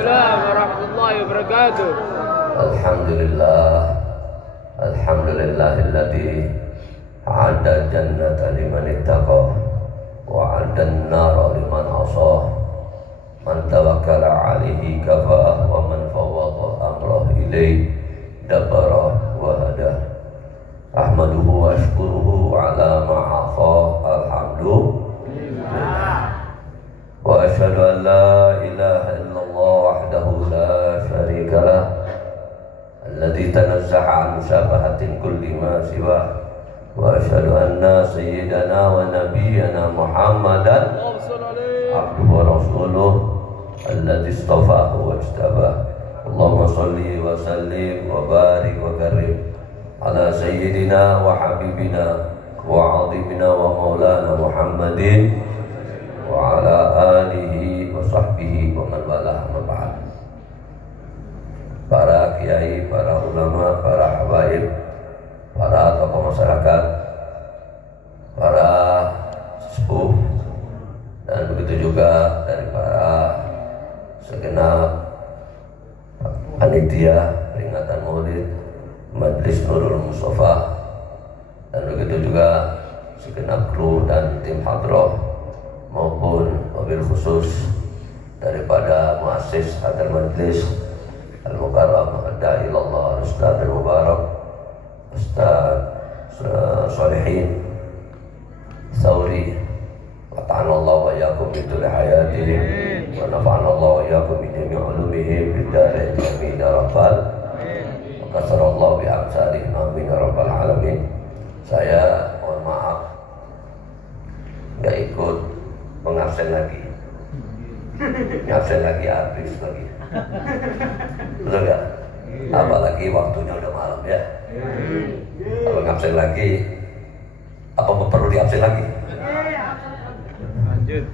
Waalaikumsalam warahmatullahi wabarakatuh. Alhamdulillahilladzi a'adda jannata liman ittaqa wa 'adda an-nara liman 'asah. Man tawakkala 'alaihi kafa'ah wa man fawwada amrahu ilaihi dabara wa hada. Ahmaduhu wa ashkuruhu 'ala ma 'afa. Alhamdulillah. Wa asyhadu an la ilaha illallah wahdahu la syarika lah alladzi tanazzaha 'an musyabahatin kulli ma siwa. Wa asyhadu anna sayyidana wa nabiyyana Muhammadan abduhu wa rasuluh alladzi istafahu wa ijtabah. Allahumma shalli wa sallim wa barik wa karim ala sayyidina wa habibina wa 'azimina wa maulana Muhammadin wa ala alihi wa sahbihi wa man walah ma ba'd. Para kiai, para ulama, para habaib, para tokoh masyarakat, para sepuh, dan begitu juga dari para segenap panitia peringatan Maulid Majelis Nurul Mustafa, dan begitu juga segenap kru dan tim hadroh maupun mobil khusus daripada muassis hadar majlis Al-Mukarram Da'i ilallah Ustaz Al-Mubarak Ustaz Salihin Thawri, wa ta'anallahu wa yakum bidul hayatihim wa nafa'anallahu wa yakum bidami ulumihim bidarain amin ya rabbal wa kasarallahu bi'amsalihim amin ya rabbal alamin. Saya mohon maaf gak ikut pengabsen lagi, ngabsen lagi habis lagi, betul gak? Apalagi waktunya udah malam ya. Kalau ngabsen lagi, apa perlu diabsen lagi? Lanjut.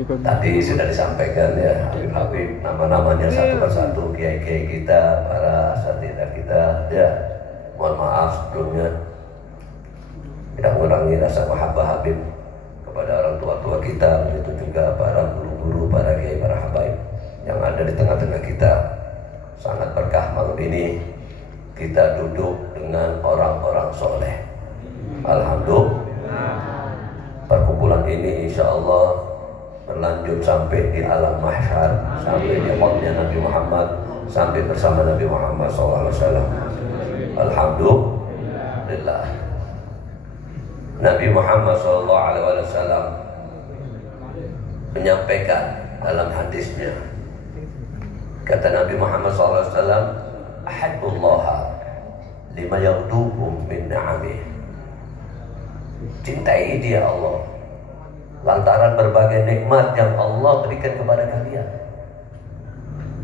Tadi sudah disampaikan ya, Habib nama-namanya satu persatu, kiai-kiai kita, para asatidzah kita ya. Mohon maaf sebelumnya, tidak mengurangi rasa mahabbah Habib kepada orang tua-tua kita, begitu juga para guru-guru, para kiai, para habaib yang ada di tengah-tengah kita. Sangat berkah malam ini kita duduk dengan orang-orang soleh. Alhamdulillah. Perkumpulan ini insya Allah berlanjut sampai di alam mahsyar, sampai di mautnya Nabi Muhammad, sampai bersama Nabi Muhammad SAW. Alhamdulillah. Nabi Muhammad SAW menyampaikan dalam hadisnya, kata Nabi Muhammad SAW, ahabbullah lima yaghdukum min na'amih. Cintai dia Allah lantaran berbagai nikmat yang Allah berikan kepada kalian.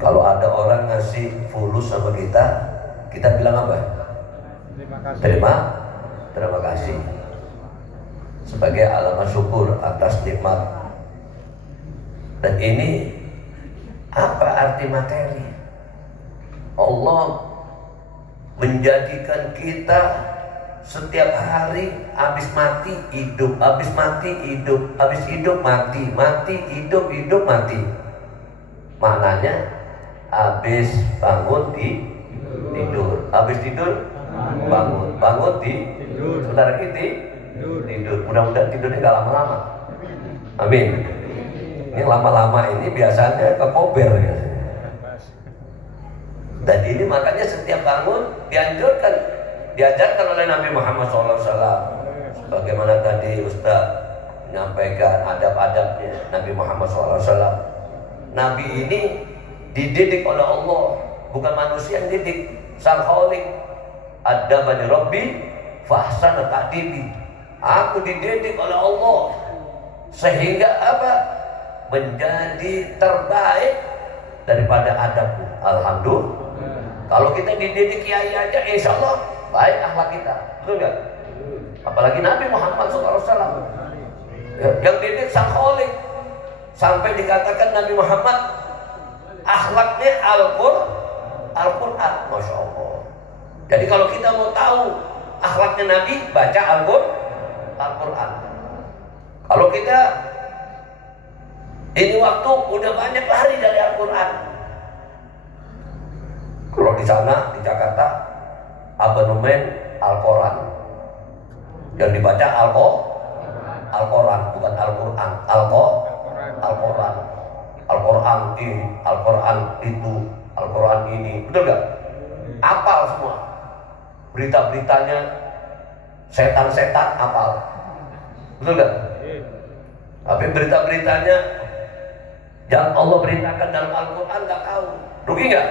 Kalau ada orang ngasih fulus sama kita, kita bilang apa? Terima kasih. Sebagai alamat syukur atas nikmat. Dan ini apa arti materi? Allah menjadikan kita setiap hari habis mati hidup, habis mati hidup, habis hidup mati, mati hidup, hidup mati. Maknanya habis bangun tidur, habis tidur bangun, bangun tidur, sebentar kita tidur. Mudah-mudahan tidurnya gak lama-lama. Amin. Ini lama-lama ini biasanya kekober ya. Dan ini makanya setiap bangun diajarkan oleh Nabi Muhammad SAW. Sebagaimana tadi Ustaz menyampaikan adab-adabnya Nabi Muhammad SAW. Nabi ini dididik oleh Allah, bukan manusia yang didik. Sang Khaliq adabani Rabbi fahsana ta'dibi. Aku dididik oleh Allah sehingga apa? Menjadi terbaik daripada adabku. Alhamdulillah. Kalau kita dididik kiai aja, insya Allah baik akhlak kita, betul nggak? Apalagi Nabi Muhammad SAW yang didik sang Khaliq, sampai dikatakan Nabi Muhammad akhlaknya Al-Quran, masya Allah. Jadi kalau kita mau tahu akhlaknya Nabi, baca Al-Quran. Kalau kita ini waktu udah banyak lari dari Al-Quran, sana di Jakarta abonemen Al-Quran, yang dibaca Al-Quran, bukan Al-Quran, Al-Quran, Al-Quran ini, Al-Quran itu, Al-Quran ini, betul gak? Apal semua, berita-beritanya, setan-setan apal, betul gak? Tapi berita-beritanya yang Allah beritakan dalam Al-Quran gak tahu, rugi gak?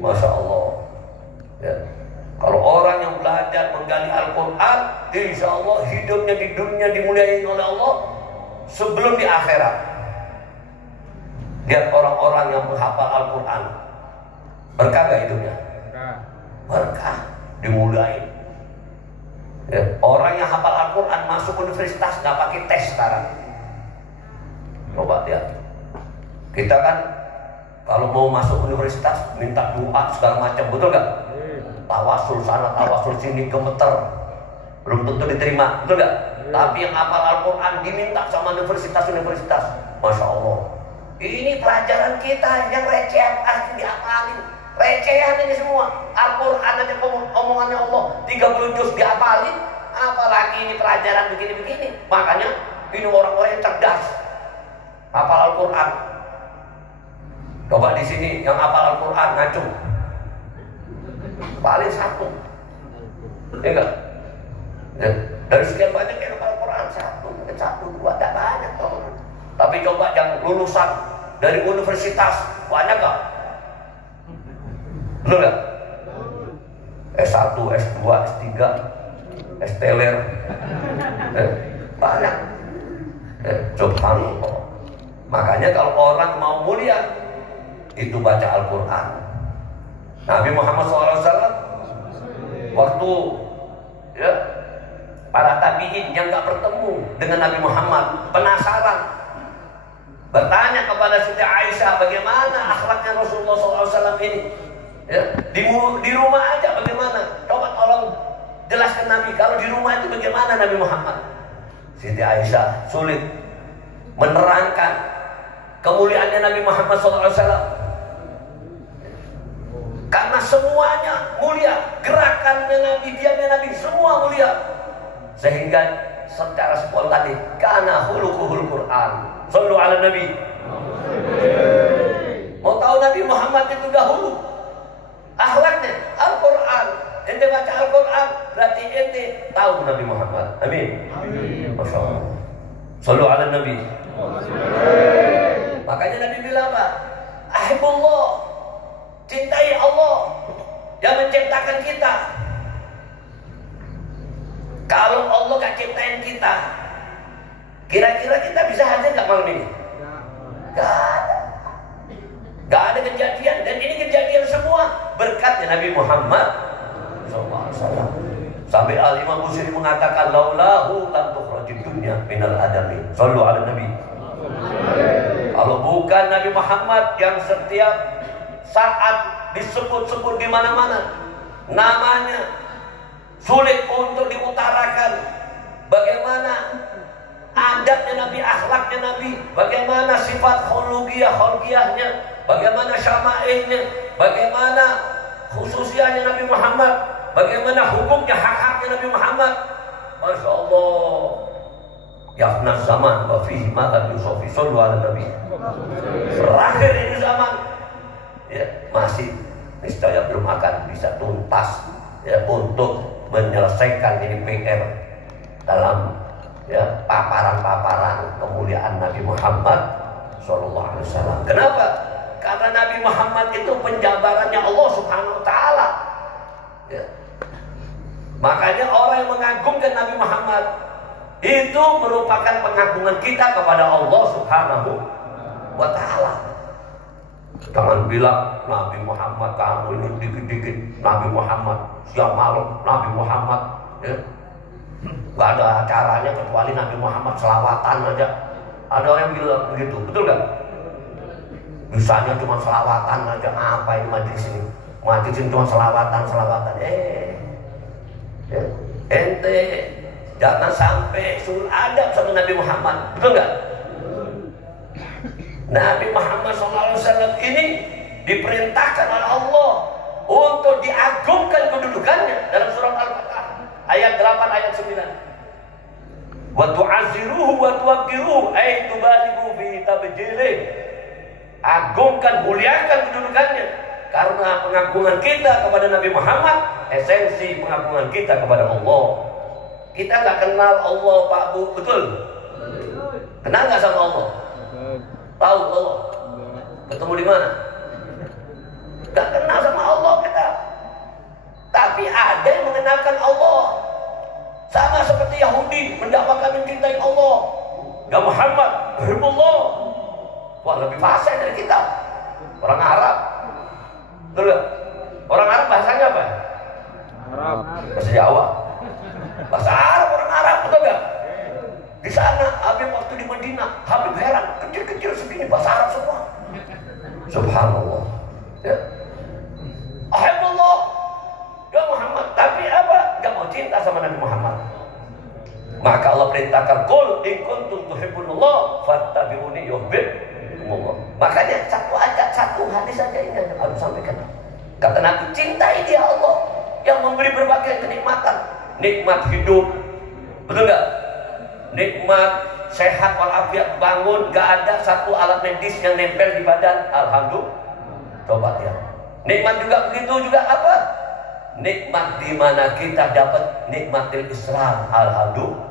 Masya Allah ya. Kalau orang yang belajar menggali Al-Quran, insya Allah hidupnya di dunia dimuliakan oleh Allah sebelum di akhirat. Lihat orang-orang yang menghafal Al-Quran, berkah gak hidupnya? Berkah, dimuliain ya. Orang yang hafal Al-Quran masuk universitas gak pakai tes sekarang. Coba lihat, kita kan kalau mau masuk universitas minta doa segala macam, betul gak? Tawasul sana, tawasul sini, gemeter, belum tentu diterima, betul gak? Tapi yang hafal Al-Quran diminta sama universitas-universitas, Masya Allah. Ini pelajaran kita yang recehan asli diapalin, recehan ini semua. Al-Quran aja omongannya Allah 30 juz diapalin, apalagi ini pelajaran begini-begini. Makanya ini orang-orang yang cerdas, hafal Al-Quran. Coba di sini yang hafal Al-Quran ngacung paling satu, enggak? Ya. Dari sekian banyak yang hafal Al-Quran satu, dua, tidak banyak toh. Tapi coba yang lulusan dari universitas banyak gak? Betul gak? S1, S2, S3, S-teler, banyak. Subhanallah. Makanya kalau orang mau mulia itu baca Al-Quran. Nabi Muhammad SAW waktu ya, para tabi'in yang gak bertemu dengan Nabi Muhammad penasaran, bertanya kepada Siti Aisyah bagaimana akhlaknya Rasulullah SAW ini ya, di rumah aja bagaimana, coba tolong jelaskan Nabi, kalau di rumah itu bagaimana Nabi Muhammad. Siti Aisyah sulit menerangkan kemuliaannya Nabi Muhammad SAW karena semuanya mulia, gerakannya Nabi, diamnya Nabi, semua mulia, sehingga secara spontan karena khuluquhul Quran. Sallu ala Nabi. Mau tahu Nabi Muhammad itu dahulu akhlaknya Al-Quran. Ente baca Al-Quran berarti ente tahu Nabi Muhammad. Amin. Masya Allah. Sallu ala Nabi. Makanya Nabi bilang apa? Ahibullah, cintai Allah yang menciptakan kita. Kalau Allah gak ciptain kita, kira-kira kita bisa hadir gak malam ini? Gak ada. Gak ada kejadian. Dan ini kejadian semua berkatnya Nabi Muhammad SAW. Sampai Al-Imam Busiri mengatakan laulahu lam tukhrajid dunya minal adami. Sallu ala Nabi. Kalau bukan Nabi Muhammad yang setiap saat disebut-sebut di mana-mana namanya, sulit untuk diutarakan bagaimana adabnya Nabi, akhlaknya Nabi, bagaimana sifat khuluqiyahnya, bagaimana syama'ilnya, bagaimana khususianya Nabi Muhammad, bagaimana hukumnya, hak-haknya Nabi Muhammad. Masya Allah. Yafna zaman wa fihi ma lam yusafi. Sallu ala Nabi. Terakhir ini zaman ya, masih niscaya belum akan bisa tuntas ya, untuk menyelesaikan ini PR dalam ya, paparan-paparan kemuliaan Nabi Muhammad SAW. Kenapa? Karena Nabi Muhammad itu penjabarannya Allah Subhanahu Wa Taala. Ya. Makanya orang yang mengagungkan Nabi Muhammad itu merupakan pengagungan kita kepada Allah Subhanahu Wa Taala. Jangan bilang Nabi Muhammad kamu ini dikit-dikit, Nabi Muhammad siang malam, Nabi Muhammad ya. Gak ada acaranya kecuali Nabi Muhammad selawatan aja. Ada orang yang bilang begitu, betul gak? Bisanya cuma selawatan aja, apa ini majlis ini? Majlis ini cuma selawatan. Ya. Ente jangan sampai sul adab sama Nabi Muhammad, betul gak? Nabi Muhammad SAW ini diperintahkan oleh Allah untuk diagungkan kedudukannya dalam surat Al-Fatihah ayat 8 ayat 9. Wa tu'azziruhu wa tuwaqqiruhu ay tubalighu fi tabjilih. Agungkan, muliakan kedudukannya karena pengagungan kita kepada Nabi Muhammad esensi pengagungan kita kepada Allah. Kita nggak kenal Allah Pak Bu, betul? Kenal nggak sama Allah? Tahu Allah? Ketemu di mana? Gak kenal sama Allah kita. Tapi ada yang mengenalkan Allah. Sama seperti Yahudi mendakwakan mencintai Allah. Ya Muhammad, Rasulullah. Wah, lebih fasih dari kita. Orang Arab. Betul gak? Orang Arab bahasanya apa? Arab. Bahasa Jawa. Bahasa Arab orang Arab, betul gak? Di sana Habib waktu di Madinah, Habib heran, kecil-kecil segini bahasa Arab semua. Subhanallah. Ya. Alhamdulillah. Ya Muhammad, tapi apa? Gak mau cinta sama Nabi Muhammad. Maka Allah perintahkan, qul in kuntum tuhibbunallah fattabi'uni yuhibbukumullah. Makanya satu ayat, satu hadis saja ini yang harus sampaikan. Kata Nabi, cintai dia Allah yang memberi berbagai kenikmatan. Nikmat hidup. Betul gak? Nikmat sehat walafiat, bangun, gak ada satu alat medis yang nempel di badan. Alhamdulillah. Coba ya. Nikmat juga begitu juga apa? Nikmat di mana kita dapat nikmatil Islam. Alhamdulillah.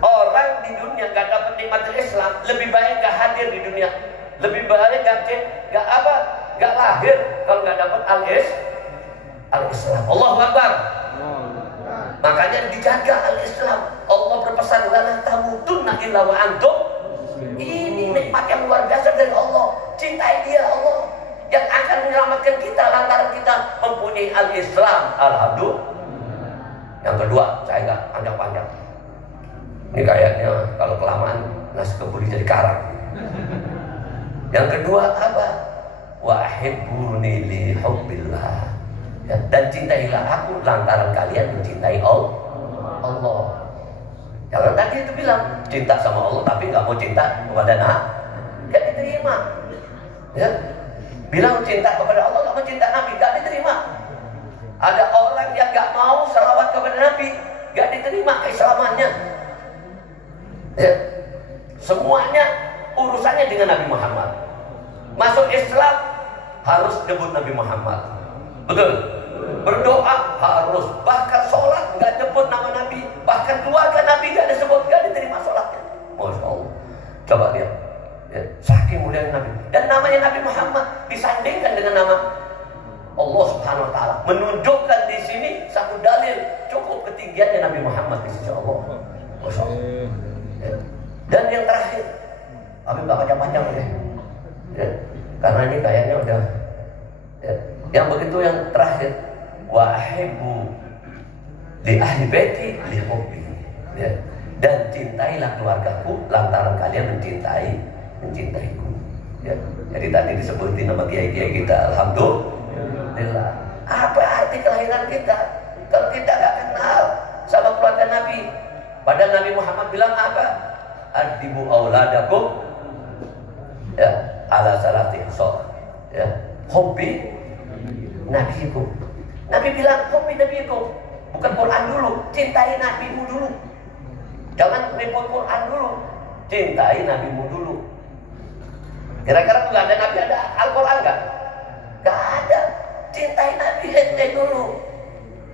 Orang di dunia gak dapat nikmatil Islam, lebih baik gak hadir di dunia. Lebih baik gak lahir kalau gak dapat al-Islam. Allahu Akbar. Makanya dijaga al-Islam. Allah berpesan, wala tamutunna illa wa antum. Ini nikmat yang luar biasa dari Allah. Cintai dia Allah yang akan menyelamatkan kita lantaran kita mempunyai al-Islam. Alhamdulillah. Yang kedua, saya nggak panjang-panjang. Ini kayaknya kalau kelamaan nasi kebuli jadi karang. Yang kedua apa? Wa ahibbuni li hubbillah. Ya, dan cintailah aku lantaran kalian mencintai Allah. Jangan tadi itu bilang cinta sama Allah tapi nggak mau cinta kepada Nabi, nggak diterima. Ya, bilang cinta kepada Allah nggak mau cinta Nabi, nggak diterima. Ada orang yang nggak mau salawat kepada Nabi, nggak diterima keislamannya. Ya, semuanya urusannya dengan Nabi Muhammad. Masuk Islam harus debut Nabi Muhammad. Betul. Berdoa harus, bahkan sholat nggak nyebut nama Nabi, bahkan keluarga Nabi nggak disebut, nggak diterima sholatnya. Masya Allah. Coba lihat, ya, saking mulianya Nabi. Dan namanya Nabi Muhammad disandingkan dengan nama Allah Subhanahu Wa Taala, menunjukkan di sini satu dalil cukup ketinggiannya Nabi Muhammad di sisi Allah. Masya Allah. Ya. Dan yang terakhir, Habib nggak panjang-panjang deh, ya, karena ini kayaknya udah. Ya. Yang begitu yang terakhir, wa ahibbu li ahli baiti li hubbi. Ya. Dan cintailah keluargaku lantaran kalian mencintaiku. Ya. Jadi tadi disebutin nama kiai-kiai kita. Alhamdulillah. Apa arti kelahiran kita kalau kita nggak kenal sama keluarga Nabi? Padahal Nabi Muhammad bilang apa? Adibu auladakum ya ala salati hisab. Ya. Hubbi Nabiku. Nabi bilang, hobi Nabiku. Bukan Quran dulu, cintai Nabimu dulu. Jangan ribut Quran dulu, cintai Nabimu dulu. Kira-kira nggak ada Nabi, ada Al-Quran nggak? Nggak ada. Cintai Nabi ente dulu.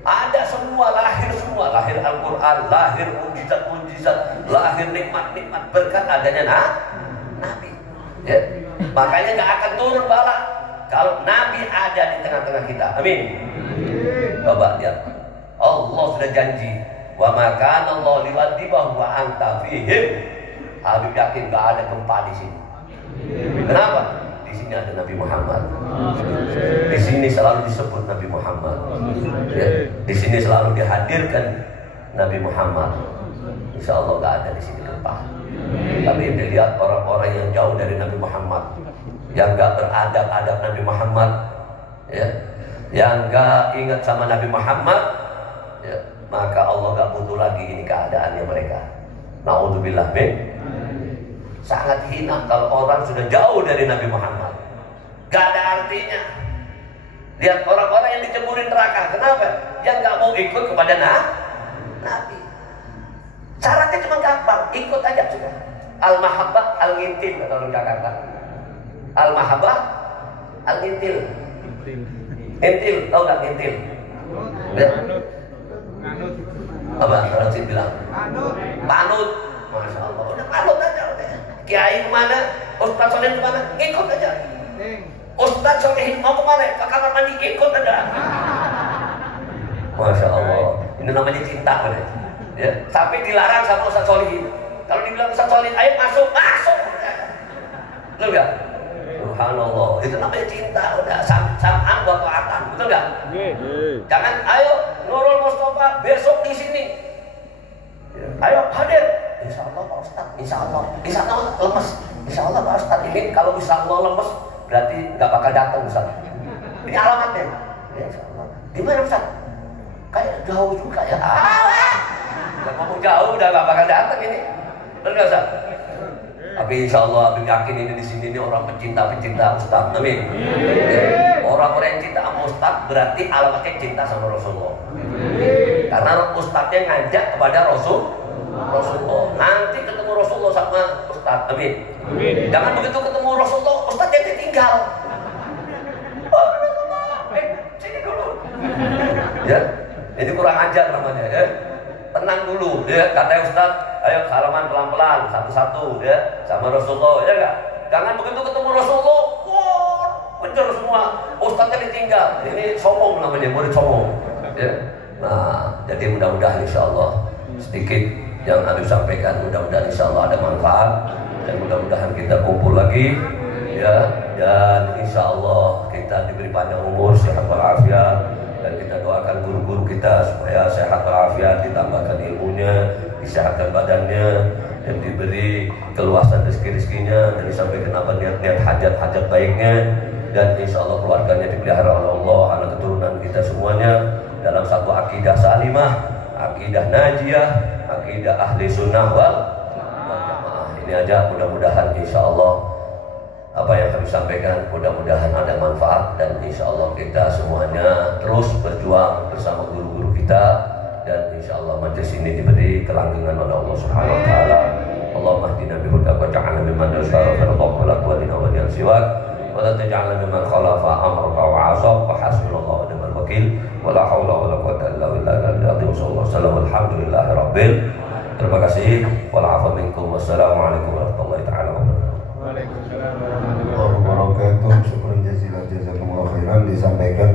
Ada semua, lahir Al-Quran, lahir mujizat, lahir nikmat-nikmat berkat adanya Nabi. Ya. Makanya nggak akan turun bala kalau Nabi ada di tengah-tengah kita. Amin. Coba lihat. Allah sudah janji, wa ma kana Allah liwadibahu wa anta fihim. Habib yakin gak ada gempa di sini. Kenapa? Di sini ada Nabi Muhammad. Di sini selalu disebut Nabi Muhammad. Ya. Di sini selalu dihadirkan Nabi Muhammad. Insya Allah gak ada di sini gempa. Tapi dilihat orang-orang yang jauh dari Nabi Muhammad, yang gak beradab-adab Nabi Muhammad, ya, yang gak ingat sama Nabi Muhammad, ya, maka Allah gak butuh lagi ini keadaannya mereka. Na'udzubillah min. Sangat hina kalau orang sudah jauh dari Nabi Muhammad. Gak ada artinya. Lihat orang-orang yang diceburin neraka. Kenapa? Yang nggak mau ikut kepada Nabi. Syaratnya cuma gampang, ikut aja sudah. Al-mahabbah al-ngintil kata orang Jakarta. Al-mahabbah al-ngintil. Ngintil, tahu nggak ngintil? Apa? Orang sih bilang panut. Masya Allah, udah panut aja. Kiai kemana? Ustaz Solihin kemana? Ikut aja. Ustaz Solihin mau kemana? Ke kamar mandi, ikut aja. Masya Allah, ini namanya cinta kan? Ya, tapi dilarang sama Ustaz Solihin. Kalau dibilang Ustaz Solihin, ayo masuk, masuk. Betul nggak? Subhanallah, itu namanya cinta. Udah sam'an wa ta'atan, betul nggak? Jangan, ayo Nurul Mustafa besok di sini. Ayo hadir. Insya Allah Pak Ustaz, insya Allah lemes. Insya Allah Pak Ustaz, ini kalau insya Allah lemes berarti nggak bakal datang Ustaz. Ini alamatnya. Ya, insya Allah. Gimana Ustaz? Kayak jauh juga ya. Udah ngomong jauh udah nggak bakal datang ini. Benar nggak Ustaz? Tapi insya Allah Abang yakin ini di sini ini orang pecinta Ustaz. Amin. Orang-orang yang cinta sama Ustaz berarti alamatnya cinta sama Rasulullah. Karena Ustaznya ngajak kepada Rasulullah. Nanti ketemu Rasulullah sama Ustaz. Amin. Jangan begitu ketemu Rasulullah Ustaznya ditinggal. Oh Rasulullah, sini dulu. Ya, ini kurang ajar namanya ya. Tenang dulu ya, kata Ustaz, ayo salaman pelan-pelan satu-satu ya sama Rasulullah ya enggak? Jangan begitu ketemu Rasulullah, wah, penjar semua, Ustaznya ditinggal. Ini sombong namanya, murid sombong. Ya. Nah, jadi mudah-mudahan insyaallah sedikit yang Habib sampaikan, mudah-mudahan insyaallah ada manfaat dan mudah-mudahan kita kumpul lagi ya, dan insyaallah kita diberi panjang umur, sehat walafiat, dan kita doakan guru-guru kita supaya sehat walafiat, ditambahkan ilmunya, disehatkan badannya, dan diberi keluasan rezeki-rezekinya, dan disampaikan apa niat-niat hajat-hajat baiknya, dan insyaallah keluarganya dipelihara oleh Allah, anak keturunan kita semuanya dalam satu akidah salimah, akidah najiyah, akidah ahli sunnah wal jamaah. Ini aja, mudah-mudahan insyaallah apa yang kami sampaikan mudah-mudahan ada manfaat, dan insyaallah kita semuanya terus berjuang bersama guru-guru kita, dan insyaallah majelis ini diberi kelanggengan oleh Allah Subhanahu wa taala. Allahumma hdina bihudaka wa ja'alna mimman yashfa'u fi ridhaka wa lina wa liyan siwak, wa la taj'alna mimman khalafa amraka wa 'asab, wa hasbunallahu wa ni'mal wakil, wa la haula wa la quwwata illa billahil azim. Sallallahu alaihi alhamdulillahi rabbil. Terima kasih. Wal 'afwa minkum. Wassalamualaikum warahmatullahi taala wabarakatuh. Waalaikumsalam warahmatullahi wabarakatuh. Syukran jazilan, jazakumullah khairan. Disampaikan